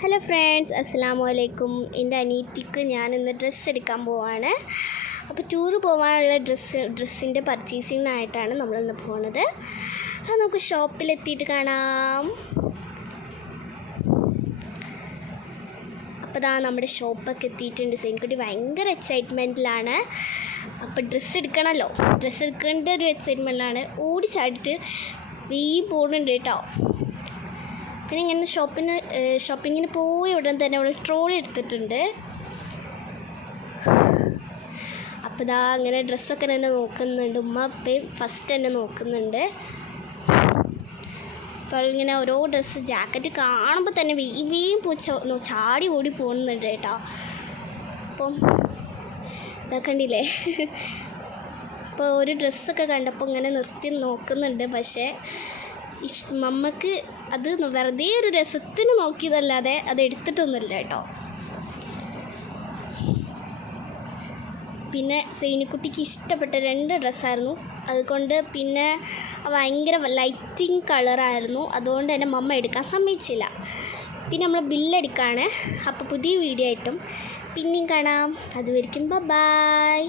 Hello friends, അസ്സലാമു അലൈക്കും. എൻ്റെ അനിയത്തിക്ക് ഞാനിന്ന് ഡ്രസ്സ് എടുക്കാൻ പോവാണ്. അപ്പോൾ ടൂറ് പോകാനുള്ള ഡ്രസ്സിൻ്റെ പർച്ചേസിങ്ങിനായിട്ടാണ് നമ്മളിന്ന് പോകുന്നത്. അത് നമുക്ക് ഷോപ്പിലെത്തിയിട്ട് കാണാം. അപ്പോൾ ദാ നമ്മുടെ ഷോപ്പൊക്കെ എത്തിയിട്ടുണ്ട്. സൈൻകുട്ടി ഭയങ്കര എക്സൈറ്റ്മെൻറ്റിലാണ്. അപ്പോൾ ഡ്രസ്സ് എടുക്കണമല്ലോ, ഡ്രസ്സ് എടുക്കേണ്ട ഒരു എക്സൈറ്റ്മെൻറ്റിലാണ്. ഓടി ചാടിയിട്ട് പോകുന്നുണ്ട് കേട്ടോ. പിന്നെ ഇങ്ങനെ ഷോപ്പിങ്ങിന് പോയി ഉടൻ തന്നെ അവൾ ട്രോളി എടുത്തിട്ടുണ്ട്. അപ്പോൾ ഇതാ അങ്ങനെ ഡ്രസ്സൊക്കെ തന്നെ നോക്കുന്നുണ്ട്. ഉമ്മ അപ്പയും ഫസ്റ്റ് തന്നെ നോക്കുന്നുണ്ട്. അപ്പോൾ ഇങ്ങനെ ഓരോ ഡ്രസ്സ് ജാക്കറ്റ് കാണുമ്പോൾ തന്നെ വീയും ചാടി ഓടി പോകുന്നുണ്ട് കേട്ടോ. അപ്പം ഇതൊക്കെ കണ്ടില്ലേ. അപ്പോൾ ഒരു ഡ്രസ്സൊക്കെ കണ്ടപ്പോൾ ഇങ്ങനെ നിർത്തി നോക്കുന്നുണ്ട്. പക്ഷേ മമ്മക്ക് അത് വെറുതെ ഒരു രസത്തിന് നോക്കിയതല്ലാതെ അത് എടുത്തിട്ടൊന്നുമില്ല കേട്ടോ. പിന്നെ സൈനിക്കുട്ടിക്ക് ഇഷ്ടപ്പെട്ട 2 ഡ്രസ്സായിരുന്നു. അതുകൊണ്ട് പിന്നെ ഭയങ്കര ലൈറ്റിങ് കളറായിരുന്നു. അതുകൊണ്ട് തന്നെ മമ്മ എടുക്കാൻ സമ്മതിച്ചില്ല. പിന്നെ നമ്മൾ ബില്ലടിക്കുകയാണ്. അപ്പോൾ പുതിയ വീഡിയോ ആയിട്ടും പിന്നെയും കാണാം. അതുവരെയ്ക്കും ബൈ.